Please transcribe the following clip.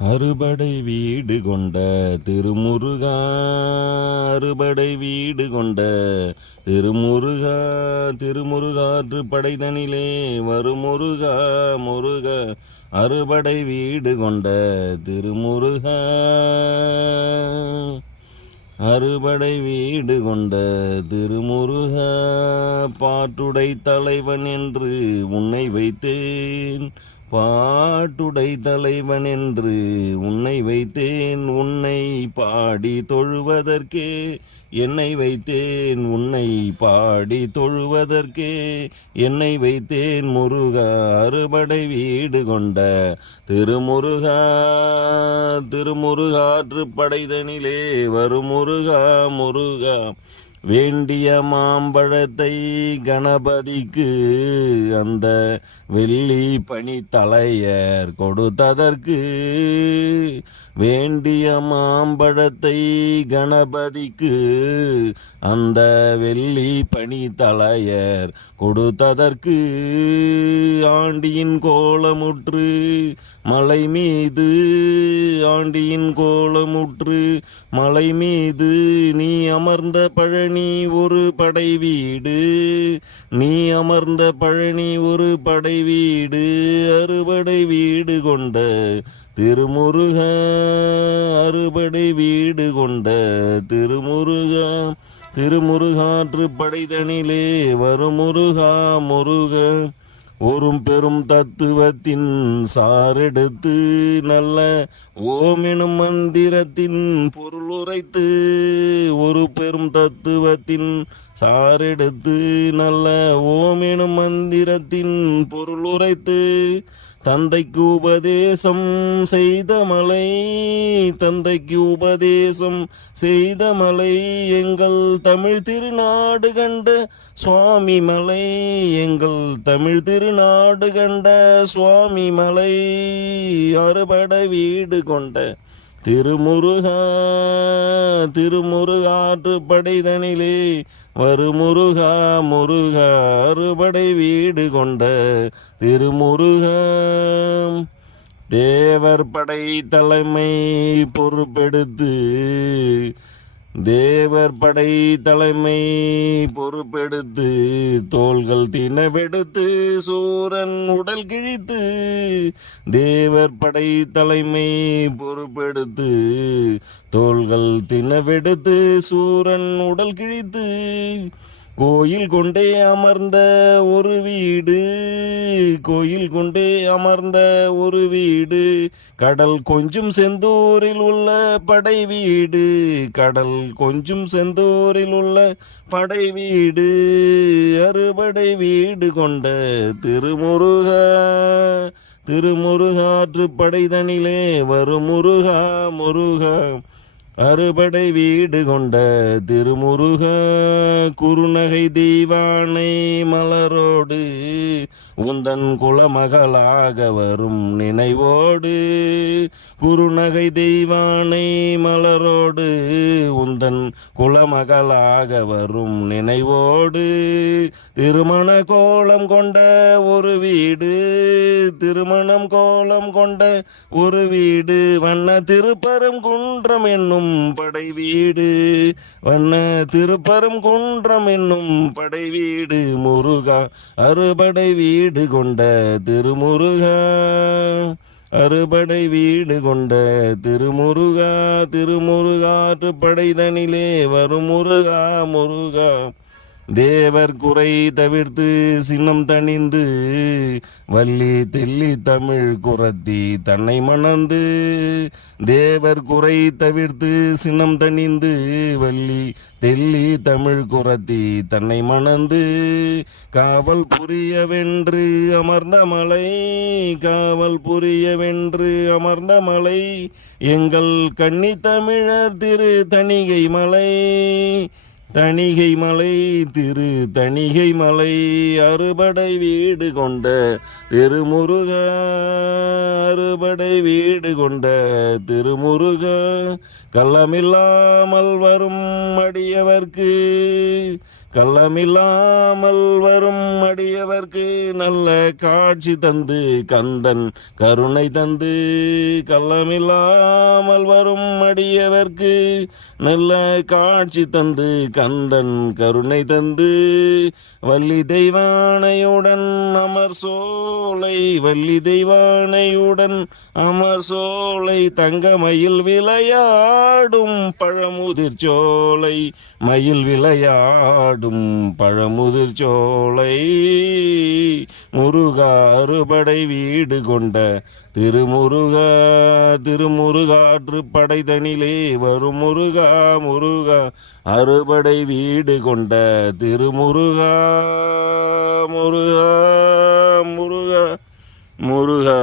அறுபடை வீடு கொண்ட திருமுருகா அறுபடை வீடு கொண்ட திருமுருகா திருமுருகாற்று படைதனிலே வருமுருகா முருக அறுபடை வீடு கொண்ட திருமுருகா. அறுபடை வீடு கொண்ட திருமுருக பாட்டுடை தலைவன் என்று உன்னை வைத்தேன். பாட்டுடை தலைவன் என்று உன்னை வைத்தேன் உன்னை பாடி தொழுவதற்கே. என்னை வைத்தேன் உன்னை பாடி தொழுவதற்கே. என்னை வைத்தேன் முருக அறுபடை வீடு கொண்ட திருமுருகா. திருமுருகாற்று படைதனிலே வருமுருகா முருகா. வேண்டிய மாம்பழத்தை கணபதிக்கு அந்த வெள்ளி பனி தலையர் கொடுத்ததற்கு வேண்டிய மாம்பழத்தை கணபதிக்கு அந்த வெள்ளி பனி தலையர் கொடுத்ததற்கு ஆண்டியின் கோலமுற்று மலை மீது ஆண்டியின் கோலமுற்று மலை மீது நீ அமர்ந்த பழனி ஒரு படை வீடு. நீ அமர்ந்த பழனி ஒரு படை வீடு. அறுபடை வீடு கொண்ட திருமுருக அறுபடை வீடு கொண்ட திருமுருக. திருமுருகாற்று படைதனிலே வருமுருகா முருக. ஒரு பெரும் தத்துவத்தின் சாரெடுத்து நல்ல ஓமெனும் மந்திரத்தின் பொருள் உரைத்து ஒரு பெரும் தத்துவத்தின் சாரெடுத்து நல்ல ஓமெனும் மந்திரத்தின் பொருள் உரைத்து தந்தைக்கு உபதேசம் செய்த மலை தந்தைக்கு உபதேசம் செய்த மலை எங்கள் தமிழ் திருநாடு கண்ட சுவாமி மலை எங்கள் தமிழ் திருநாடு கண்ட சுவாமி மலை அறுபட வீடு கொண்ட திருமுருகா திருமுருகாற்று படைதனிலே வருமுருகா முருகா அறுபடை வீடு கொண்ட திருமுருகா. தேவர் படை தலைமை பொறுப்பெடுத்து தேவர் படை தலைமை பொறுப்பெடுத்து தோள்கள் தினவெடுத்து சூரன் உடல் கிழித்து தேவர் படை தலைமை பொறுப்பெடுத்து தோள்கள் தினவெடுத்து சூரன் உடல் கிழித்து கோயில் கொண்டே அமர்ந்த ஒரு வீடு கோயில் கொண்டே அமர்ந்த ஒரு வீடு கடல் கொஞ்சம் செந்தூரில் உள்ள படை வீடு கடல் கொஞ்சம் செந்தூரில் உள்ள படை வீடு அறுபடை வீடு கொண்ட திருமுருகா திருமுருகாற்று படைதனிலே வருமுருகா முருகா. அறுபடை வீடு கொண்ட திருமுருக குறுநகை தெய்வானை மலரோடு உந்தன் குலமகளாக வரும் நினைவோடு குறுநகை தெய்வானை மலரோடு உந்தன் குலமகளாக வரும் நினைவோடு திருமண கோலம் கொண்ட ஒரு வீடு திருமணம் கோலம் கொண்ட ஒரு வீடு வண்ண திருப்பரம் குன்றம் என்னும் படை வீடு வண்ண திருப்பரம் குன்றம் என்னும் படை வீடு முருகா அறுபடை வீடு கொண்ட திருமுருகா. அறுபடை வீடு கொண்ட திருமுருகா திருமுருகாற்று படைதனிலே வரும் முருகா முருகா. தேவர் குறை தவிர்த்து சின்னம் தணிந்து வள்ளி தெல்லி தமிழ் குரத்தி தன்னை மணந்து தேவர் குறை தவிர்த்து சின்னம் தணிந்து வள்ளி தெல்லி தமிழ் குரத்தி தன்னை மணந்து காவல் புரியவென்று அமர்ந்த மலை காவல் புரியவென்று அமர்ந்த மலை எங்கள் கன்னி தமிழர் திரு தணிகை மலை தணிகை மலை திரு தணிகை மலை அறுபடை வீடு கொண்ட திருமுருக அறுபடை வீடு கொண்ட திருமுருக. கள்ளமில்லாமல் வரும் அடியவர்க்கு கள்ளமில்லாமல் வரும் அடியவர்க்கு நல்ல காட்சி தந்து கந்தன் கருணை தந்து கள்ளமில்லாமல் வரும் அடியவர்க்கு நல்ல காட்சி தந்து கந்தன் கருணை தந்து வள்ளி தெய்வானையுடன் அமர் சோலை வள்ளி தெய்வானையுடன் அமர் சோலை தங்க மயில் விளையாடும் பழமுதிர் சோலை மயில் விளையாடும் பழமுதிர் சோலை. முருகா அறுபடை வீடு கொண்ட திருமுருகா திருமுருகாற்று படைதனிலே வரும் முருகா முருகா அறுபடை வீடு கொண்ட திருமுருகா முருகா முருகா முருகா.